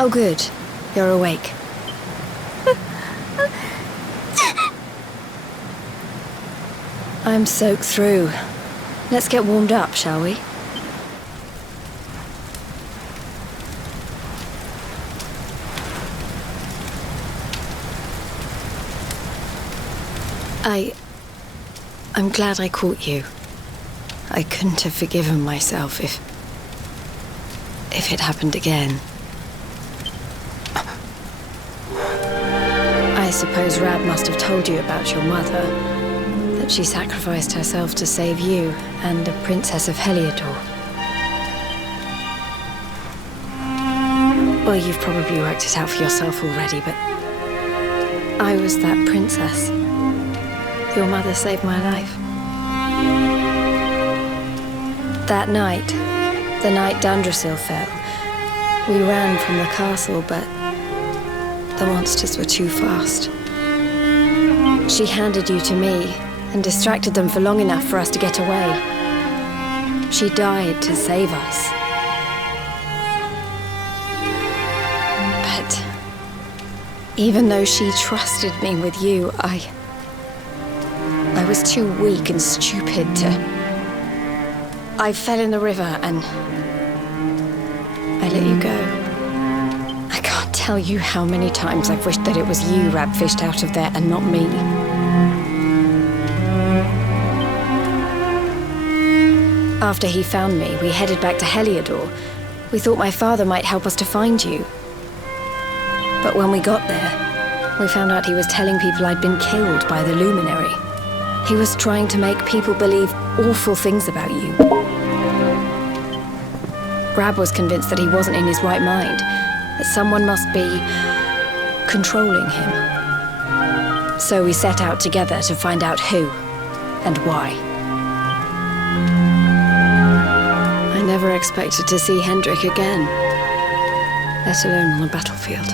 Oh, good. You're awake. I'm soaked through. Let's get warmed up, shall we? I'm glad I caught you. I couldn't have forgiven myself if it happened again. I suppose Rab must have told you about your mother, that she sacrificed herself to save you and a princess of Heliodor. Well, you've probably worked it out for yourself already, but I was that princess. Your mother saved my life. That night, the night Dundrasil fell, we ran from the castle, but the monsters were too fast. She handed you to me and distracted them for long enough for us to get away. She died to save us. But even though she trusted me with you, I was too weak and stupid to... I fell in the river and I let you go. I can't tell you how many times I've wished that it was you Rab fished out of there and not me. After he found me, we headed back to Heliodor. We thought my father might help us to find you. But when we got there, we found out he was telling people I'd been killed by the luminary. He was trying to make people believe awful things about you. Rab was convinced that he wasn't in his right mind, that someone must be controlling him. So we set out together to find out who and why. I never expected to see Hendrik again, let alone on a battlefield.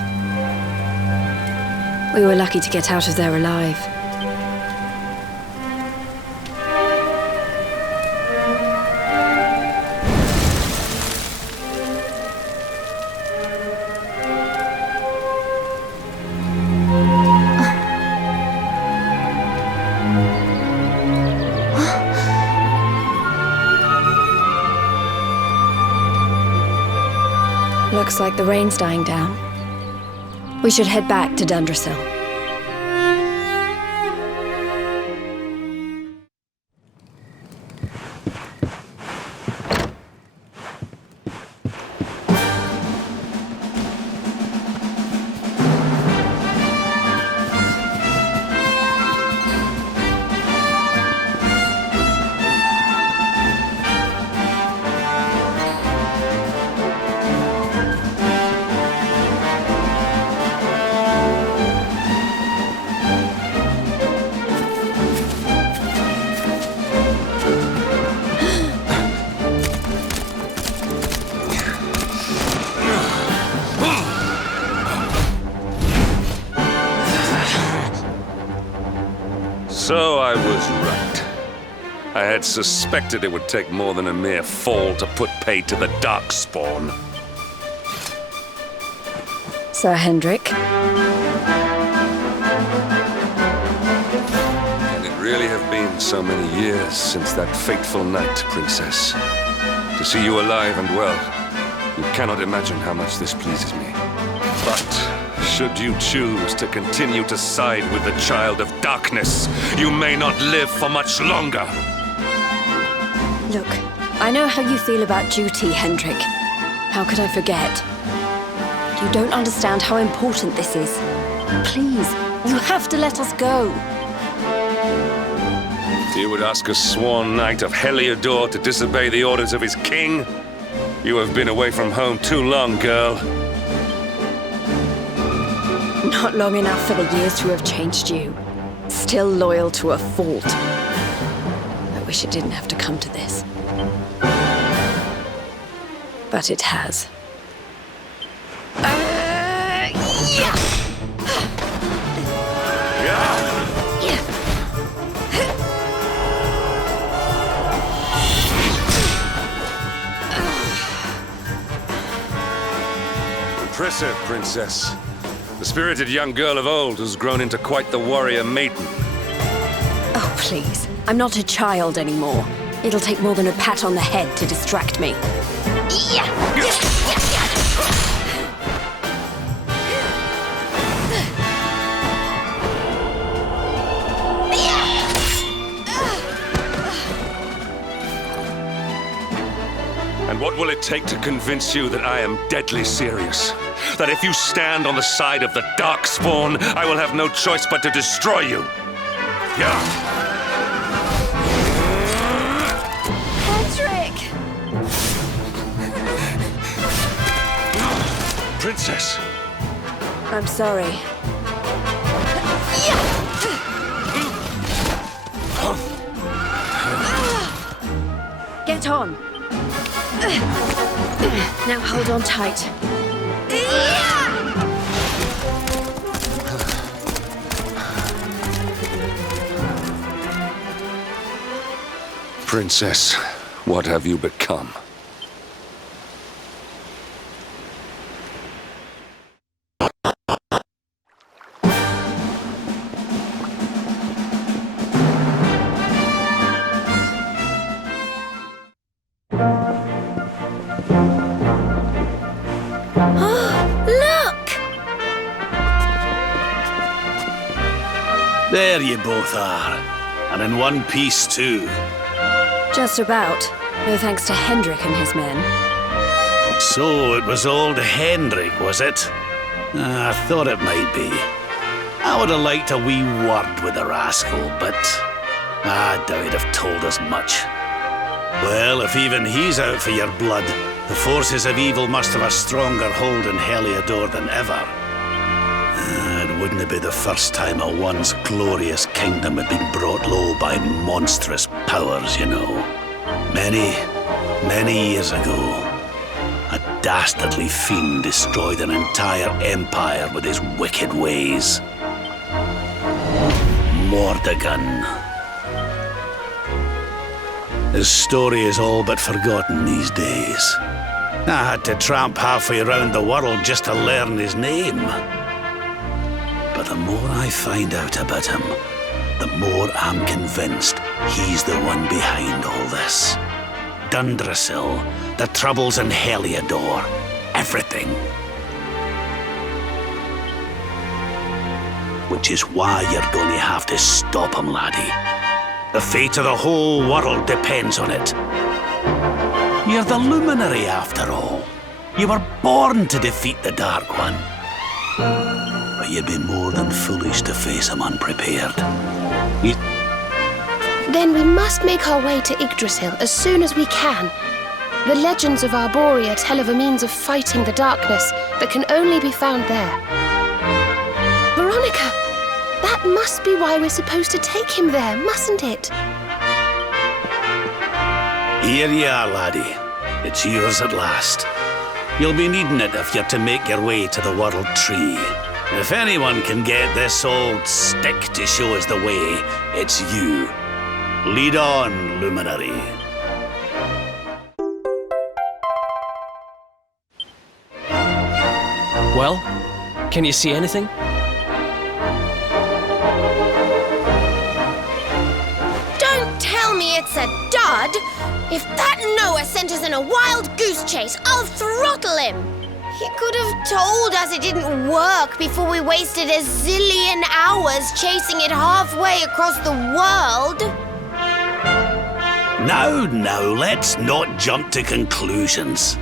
We were lucky to get out of there alive. Looks like the rain's dying down. We should head back to Dundrasil. So I was right. I had suspected it would take more than a mere fall to put paid to the Darkspawn. Sir Hendrik. And it really have been so many years since that fateful night, Princess. To see you alive and well, you cannot imagine how much this pleases me. But should you choose to continue to side with the Child of Darkness, you may not live for much longer. Look, I know how you feel about duty, Hendrik. How could I forget? You don't understand how important this is. Please, you have to let us go. You would ask a sworn knight of Heliodor to disobey the orders of his king? You have been away from home too long, girl. Not long enough for the years to have changed you. Still loyal to a fault. I wish it didn't have to come to this. But it has. Impressive, Princess. The spirited young girl of old has grown into quite the warrior maiden. Oh, please. I'm not a child anymore. It'll take more than a pat on the head to distract me. And what will it take to convince you that I am deadly serious? That if you stand on the side of the Darkspawn, I will have no choice but to destroy you? Yeah. Patrick! Princess! I'm sorry. Get on. Now hold on tight. Princess, what have you become? There you both are. And in one piece, too. Just about. No thanks to Hendrik and his men. So it was old Hendrik, was it? I thought it might be. I would have liked a wee word with the rascal, but I doubt he'd have told us much. Well, if even he's out for your blood, the forces of evil must have a stronger hold in Heliodor than ever. It wouldn't be the first time a once glorious kingdom had been brought low by monstrous powers, you know. Many years ago, a dastardly fiend destroyed an entire empire with his wicked ways. Mordegon. His story is all but forgotten these days. I had to tramp halfway around the world just to learn his name. But the more I find out about him, the more I'm convinced he's the one behind all this. Dundrasil, the troubles in Heliodor, everything. Which is why you're going to have to stop him, laddie. The fate of the whole world depends on it. You're the luminary, after all. You were born to defeat the Dark One. But you'd be more than foolish to face him unprepared. Then we must make our way to Yggdrasil as soon as we can. The legends of Arborea tell of a means of fighting the darkness that can only be found there. Veronica, that must be why we're supposed to take him there, mustn't it? Here you are, laddie. It's yours at last. You'll be needing it if you're to make your way to the World Tree. If anyone can get this old stick to show us the way, it's you. Lead on, luminary. Well, can you see anything? Don't tell me it's a dud! If that Noah sent us in a wild goose chase, I'll throttle him! He could have told us it didn't work before we wasted a zillion hours chasing it halfway across the world. Now, let's not jump to conclusions.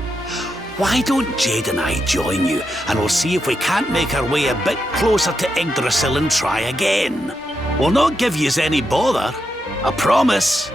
Why don't Jade and I join you, and we'll see if we can't make our way a bit closer to Yggdrasil and try again. We'll not give yous any bother, I promise.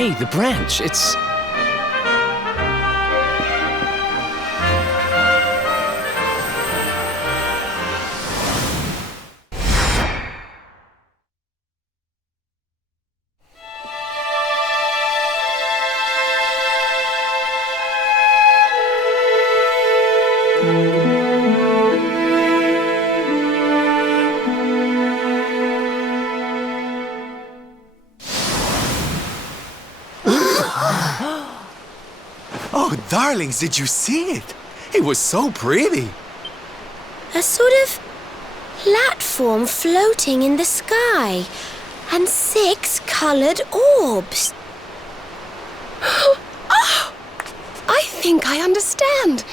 Hey, the branch, it's... Oh, darlings, did you see it? It was so pretty. A sort of platform floating in the sky, and 6 coloured orbs. Oh, I think I understand.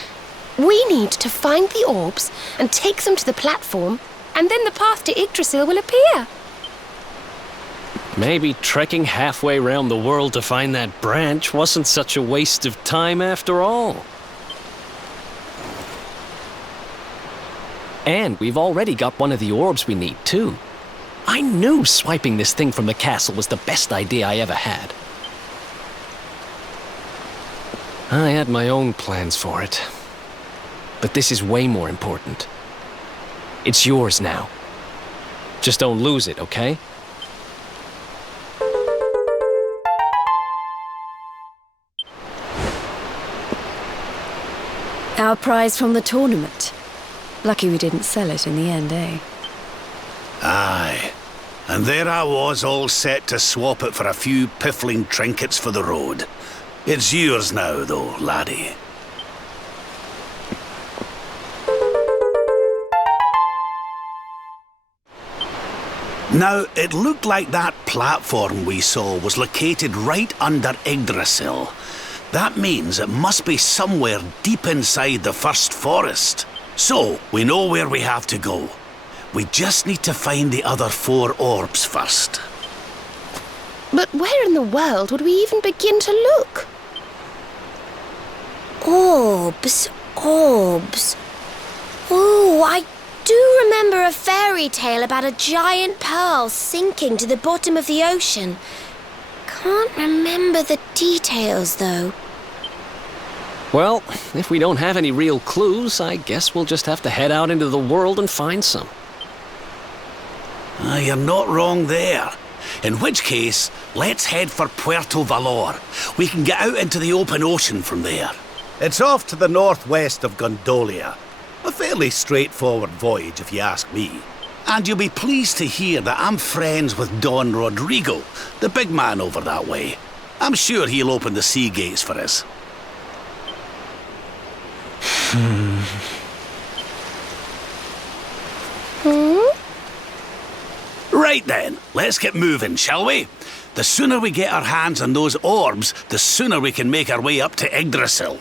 We need to find the orbs and take them to the platform, and then the path to Yggdrasil will appear. Maybe trekking halfway around the world to find that branch wasn't such a waste of time after all. And we've already got one of the orbs we need, too. I knew swiping this thing from the castle was the best idea I ever had. I had my own plans for it. But this is way more important. It's yours now. Just don't lose it, okay? Our prize from the tournament. Lucky we didn't sell it in the end, eh? Aye. And there I was, all set to swap it for a few piffling trinkets for the road. It's yours now, though, laddie. Now, it looked like that platform we saw was located right under Yggdrasil. That means it must be somewhere deep inside the first forest. So, we know where we have to go. We just need to find the other 4 orbs first. But where in the world would we even begin to look? Orbs, orbs. Oh, I do remember a fairy tale about a giant pearl sinking to the bottom of the ocean. Can't remember the details, though. Well, if we don't have any real clues, I guess we'll just have to head out into the world and find some. You're not wrong there. In which case, let's head for Puerto Valor. We can get out into the open ocean from there. It's off to the northwest of Gondolia. A fairly straightforward voyage, if you ask me. And you'll be pleased to hear that I'm friends with Don Rodrigo, the big man over that way. I'm sure he'll open the sea gates for us. Right then, let's get moving, shall we? The sooner we get our hands on those orbs, the sooner we can make our way up to Yggdrasil.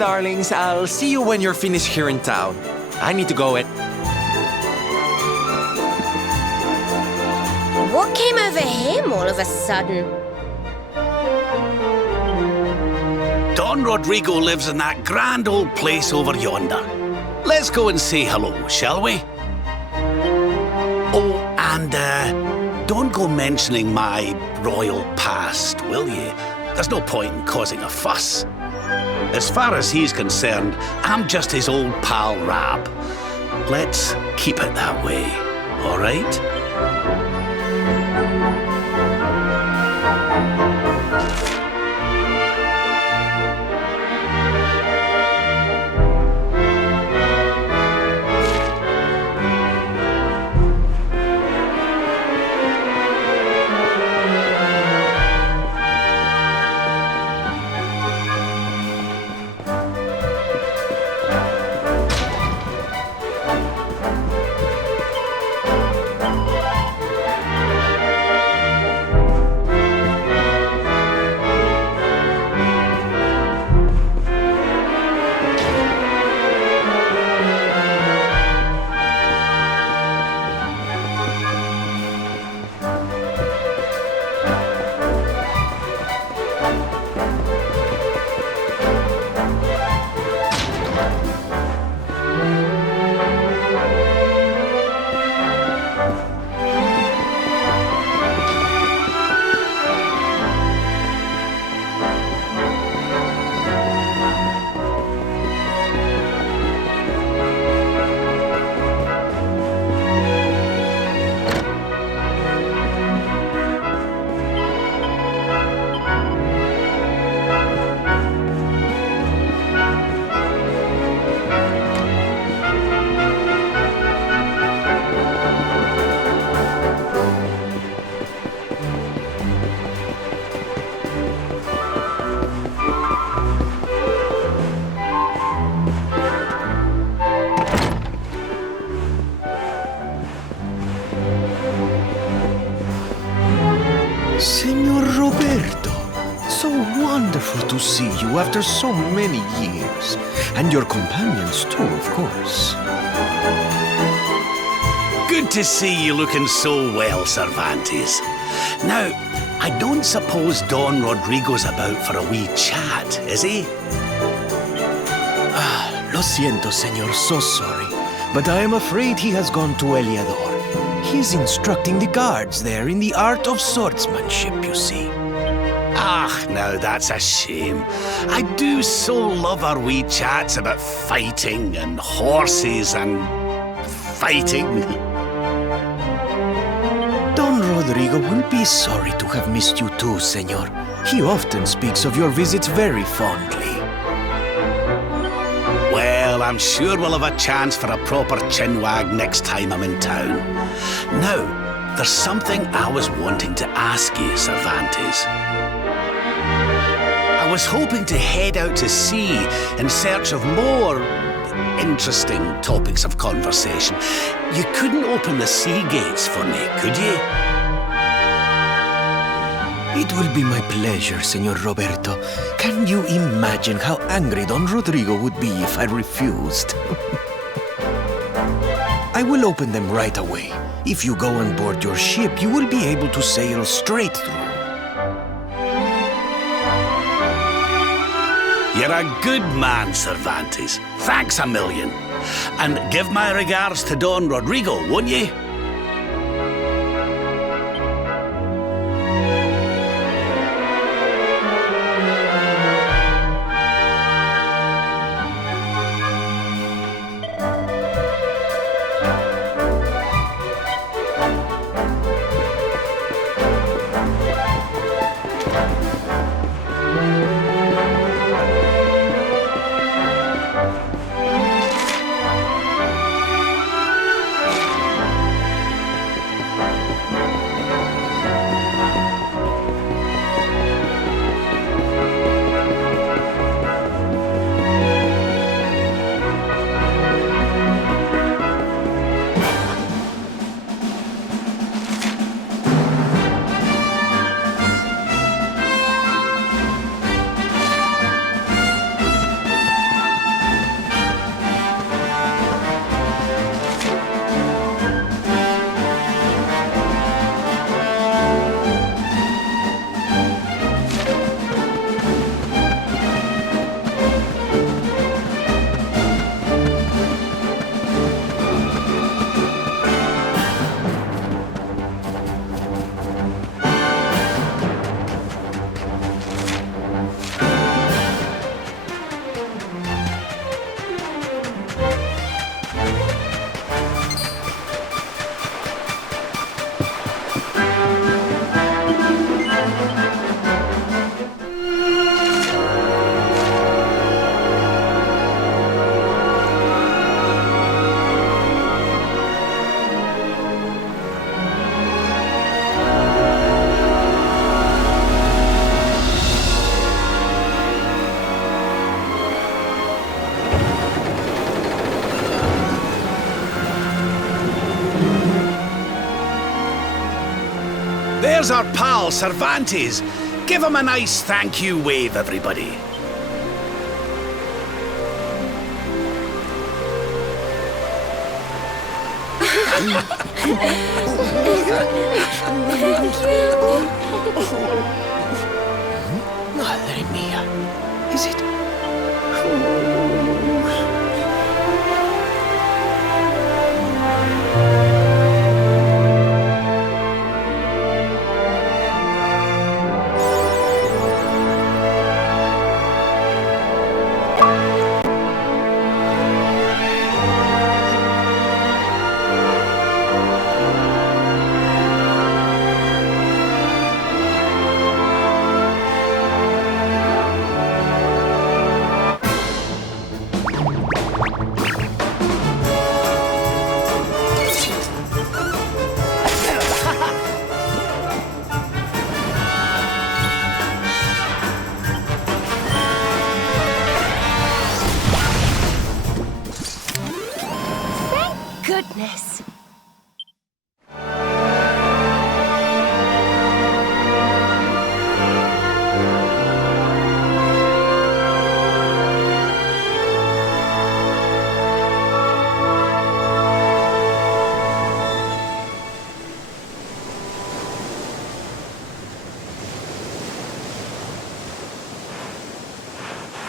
darlings. I'll see you when you're finished here in town. I need to go and... What came over him all of a sudden? Don Rodrigo lives in that grand old place over yonder. Let's go and say hello, shall we? Oh, and don't go mentioning my royal past, will you? There's no point in causing a fuss. As far as he's concerned, I'm just his old pal Rab. Let's keep it that way, all right? Senor Roberto, so wonderful to see you after so many years. And your companions too, of course. Good to see you looking so well, Cervantes. Now, I don't suppose Don Rodrigo's about for a wee chat, is he? Lo siento, senor, so sorry. But I am afraid he has gone to Eliador. He is instructing the guards there in the art of swordsmanship, you see. Ah, now that's a shame. I do so love our wee chats about fighting and horses and fighting. Don Rodrigo will be sorry to have missed you too, senor. He often speaks of your visits very fondly. Well, I'm sure we'll have a chance for a proper chinwag next time I'm in town. Now, there's something I was wanting to ask you, Cervantes. I was hoping to head out to sea in search of more interesting topics of conversation. You couldn't open the sea gates for me, could you? It will be my pleasure, Senor Roberto. Can you imagine how angry Don Rodrigo would be if I refused? I will open them right away. If you go on board your ship, you will be able to sail straight through. You're a good man, Cervantes. Thanks a million. And give my regards to Don Rodrigo, won't you? There's our pal, Cervantes. Give him a nice thank you wave, everybody. Madre mia. Is it? Goodness.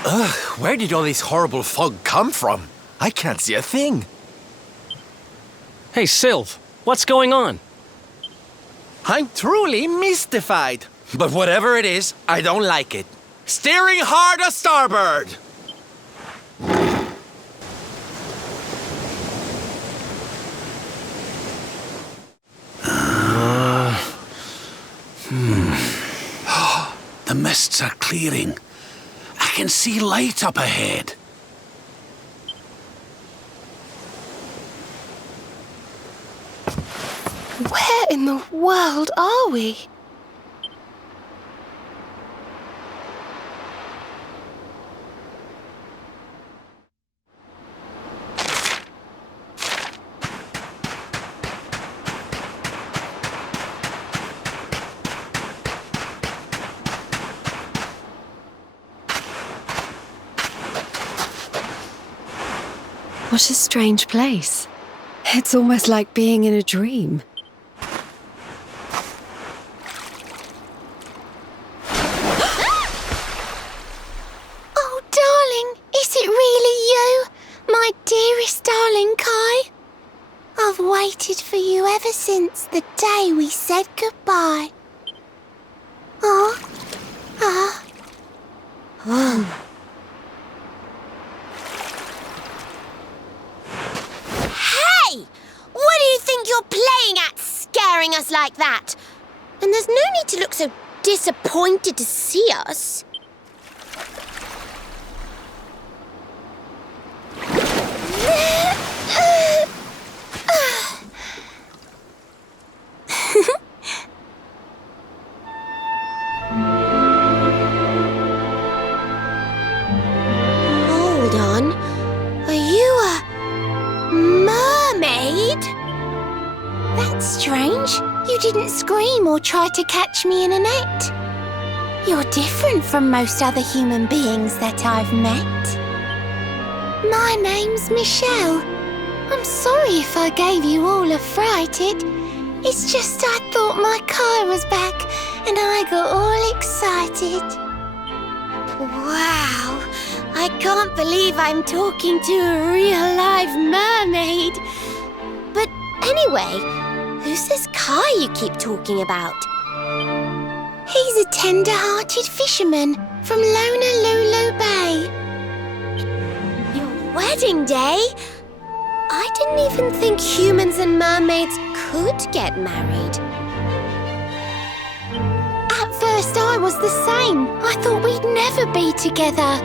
Ugh, where did all this horrible fog come from? I can't see a thing. Hey, Sylv, what's going on? I'm truly mystified. But whatever it is, I don't like it. Steering hard a starboard! The mists are clearing. I can see light up ahead. Where in the world are we? What a strange place. It's almost like being in a dream. Oh, darling, is it really you? My dearest darling Kai? I've waited for you ever since the day we said goodbye. Oh. Hey! What do you think you're playing at, scaring us like that? And there's no need to look so disappointed to see us. Hold on. Are you a mermaid? That's strange. You didn't scream or try to catch me in a net. You're different from most other human beings that I've met. My name's Michelle. I'm sorry if I gave you all a fright. It's just I thought my car was back and I got all excited. Wow, I can't believe I'm talking to a real live mermaid. But anyway, who's this Kai you keep talking about? He's a tender-hearted fisherman from Honolulu Bay. Your wedding day? I didn't even think humans and mermaids could get married. At first I was the same. I thought we'd never be together.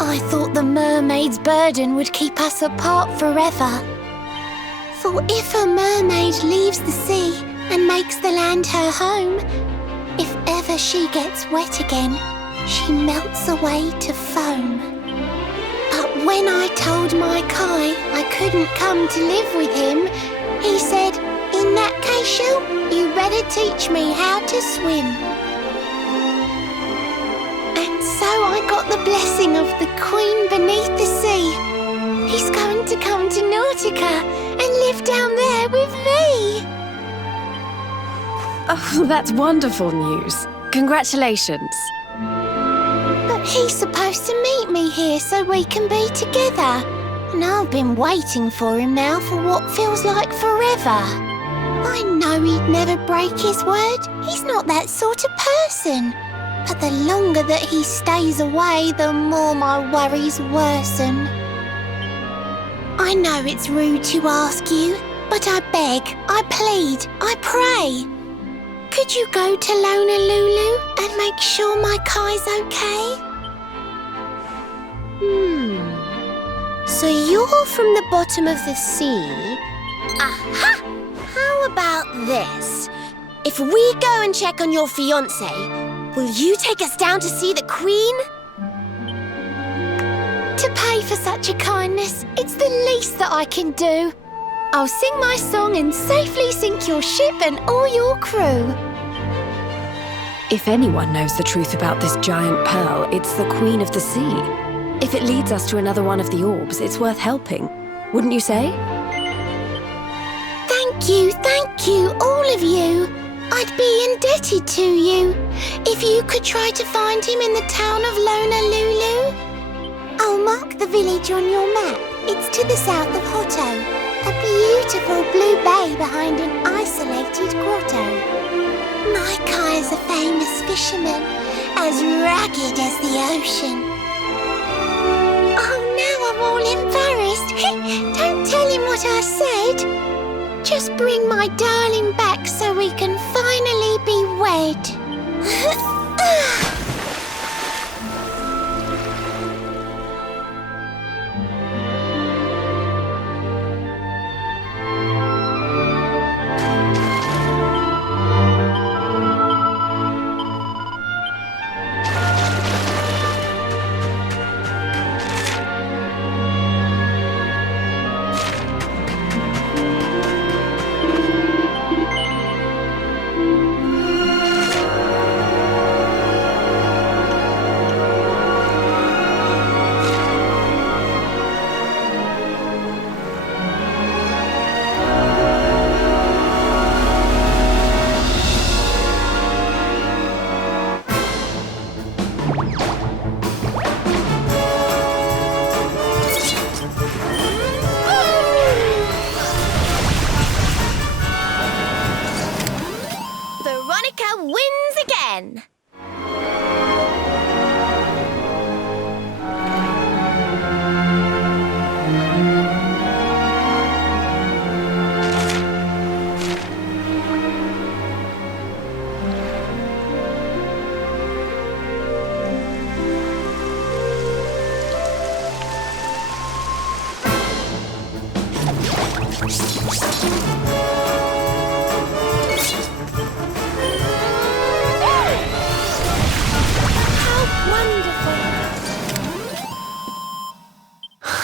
I thought the mermaid's burden would keep us apart forever. For if a mermaid leaves the sea and makes the land her home, if ever she gets wet again, she melts away to foam. But when I told my Kai I couldn't come to live with him, he said, in that case Glacial, you better teach me how to swim. And so I got the blessing of the Queen beneath the sea. He's going to come to Nautica and live down there with me. Oh, that's wonderful news. Congratulations. But he's supposed to meet me here so we can be together. And I've been waiting for him now for what feels like forever. I know he'd never break his word. He's not that sort of person. But the longer that he stays away, the more my worries worsen. I know it's rude to ask you, but I beg, I plead, I pray. Could you go to Lulu and make sure my Kai's okay? So you're from the bottom of the sea? Aha! How about this? If we go and check on your fiancé, will you take us down to see the Queen? To pay for such a kindness, it's the least that I can do. I'll sing my song and safely sink your ship and all your crew. If anyone knows the truth about this giant pearl, it's the Queen of the Sea. If it leads us to another one of the orbs, it's worth helping. Wouldn't you say? Thank you, all of you. I'd be indebted to you. If you could try to find him in the town of Lulu. I'll mark the village on your map. It's to the south of Hotto. A beautiful blue bay behind an isolated grotto. My Kai is a famous fisherman, as rugged as the ocean. Oh, now I'm all embarrassed. Don't tell him what I said. Just bring my darling back so we can finally be wed.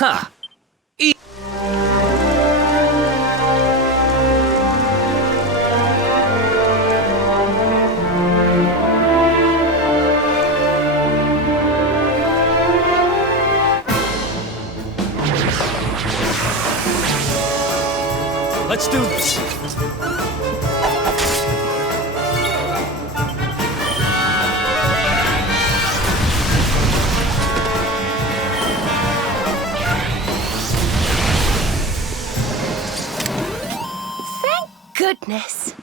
Ha! Let's do this. Thank goodness.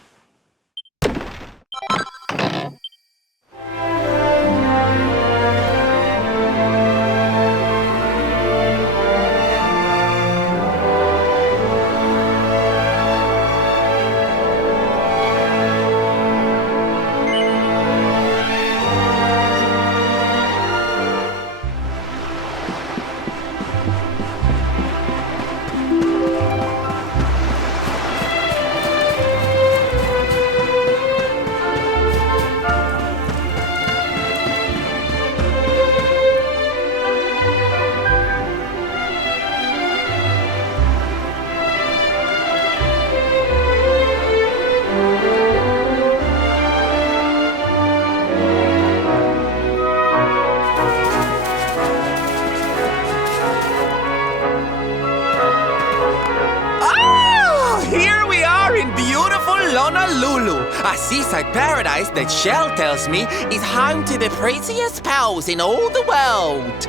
a seaside paradise that Shell tells me is home to the prettiest pearls in all the world.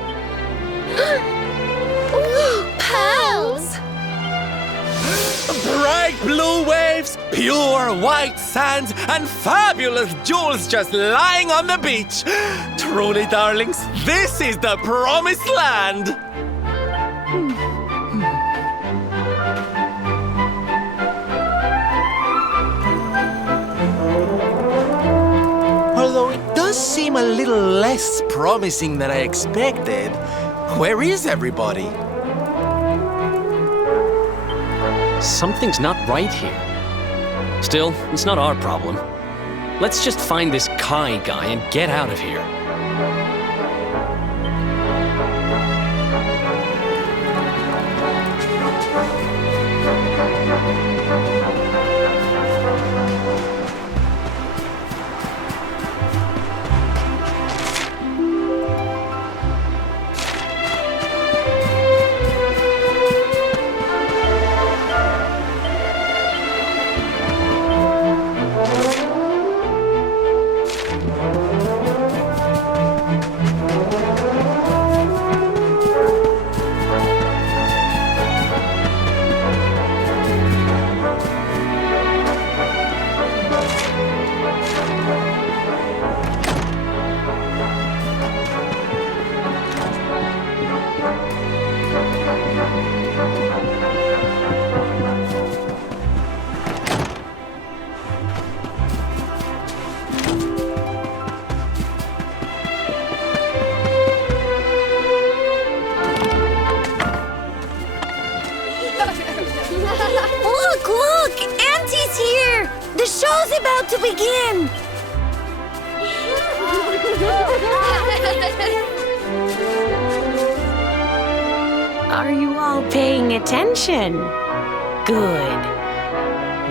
Ooh, pearls! Bright blue waves, pure white sands, and fabulous jewels just lying on the beach. Truly, darlings, this is the promised land. Although it does seem a little less promising than I expected, where is everybody? Something's not right here. Still, it's not our problem. Let's just find this Kai guy and get out of here. Look! Auntie's here! The show's about to begin! Are you all paying attention? Good.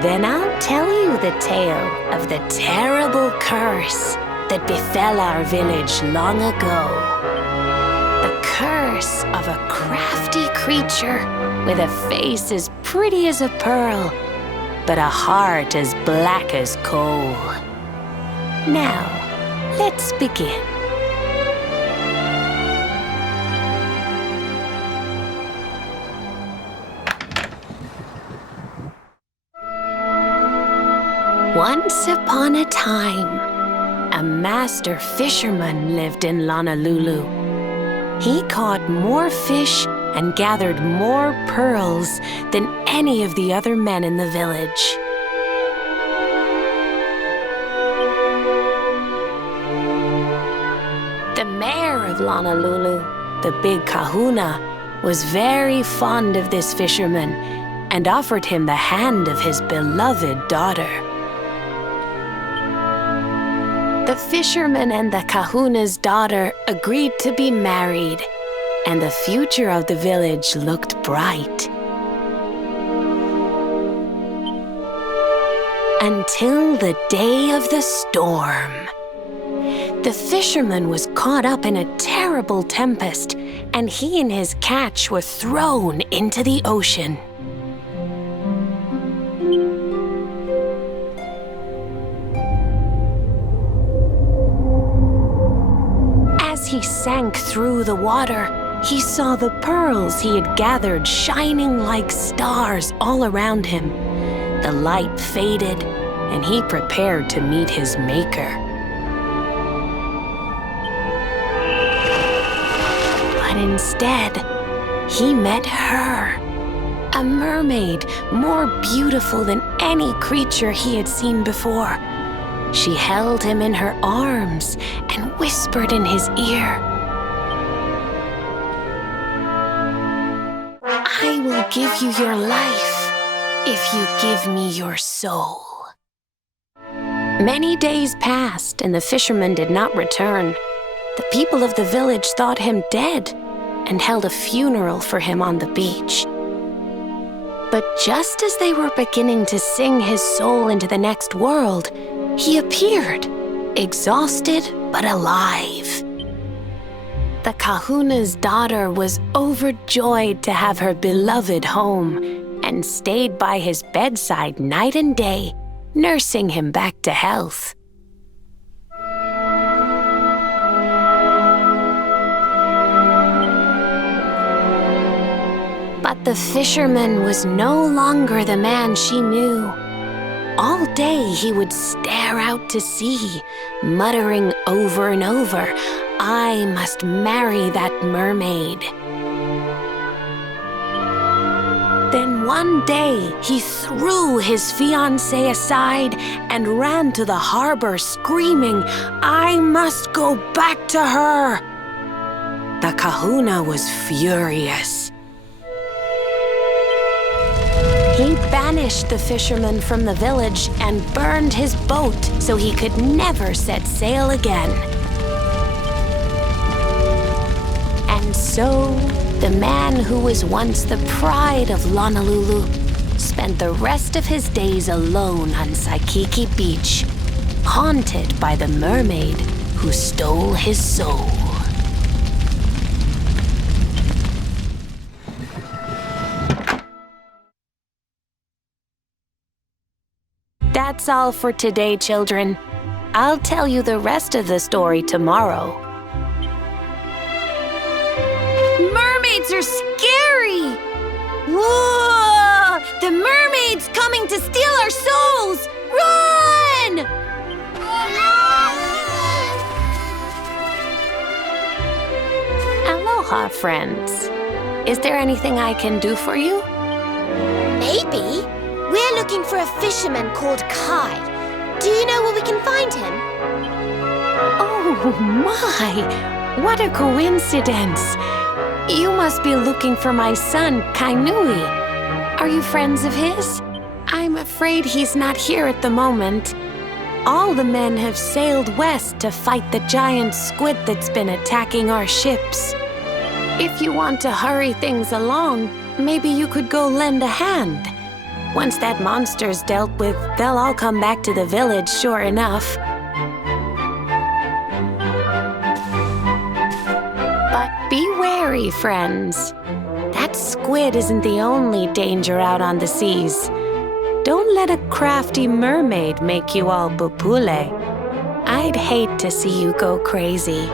Then I'll tell you the tale of the terrible curse that befell our village long ago. The curse of a crafty creature with a face as pretty as a pearl, but a heart as black as coal. Now, let's begin. Once upon a time, a master fisherman lived in Honolulu. He caught more fish and gathered more pearls than any of the other men in the village. The mayor of Honolulu, the big kahuna, was very fond of this fisherman and offered him the hand of his beloved daughter. The fisherman and the kahuna's daughter agreed to be married, and the future of the village looked bright. Until the day of the storm. The fisherman was caught up in a terrible tempest, and he and his catch were thrown into the ocean. As he sank through the water, he saw the pearls he had gathered shining like stars all around him. The light faded, and he prepared to meet his maker. But instead, he met her, a mermaid more beautiful than any creature he had seen before. She held him in her arms and whispered in his ear, "I will give you your life if you give me your soul." Many days passed, and the fisherman did not return. The people of the village thought him dead and held a funeral for him on the beach. But just as they were beginning to sing his soul into the next world, he appeared, exhausted but alive. The kahuna's daughter was overjoyed to have her beloved home and stayed by his bedside night and day, nursing him back to health. But the fisherman was no longer the man she knew. All day he would stare out to sea, muttering over and over, "I must marry that mermaid." Then one day he threw his fiancée aside and ran to the harbor screaming, "I must go back to her." The kahuna was furious. He banished the fisherman from the village and burned his boat so he could never set sail again. And so, the man who was once the pride of Honolulu spent the rest of his days alone on Saikiki Beach, haunted by the mermaid who stole his soul. That's all for today, children. I'll tell you the rest of the story tomorrow. Mermaids are scary! Whoa! The mermaid's coming to steal our souls! Run! Aloha, friends. Is there anything I can do for you? Maybe. We're looking for a fisherman called Kai. Do you know where we can find him? Oh my! What a coincidence! You must be looking for my son, Kainui. Are you friends of his? I'm afraid he's not here at the moment. All the men have sailed west to fight the giant squid that's been attacking our ships. If you want to hurry things along, maybe you could go lend a hand. Once that monster's dealt with, they'll all come back to the village, sure enough. But be wary, friends. That squid isn't the only danger out on the seas. Don't let a crafty mermaid make you all bupule. I'd hate to see you go crazy.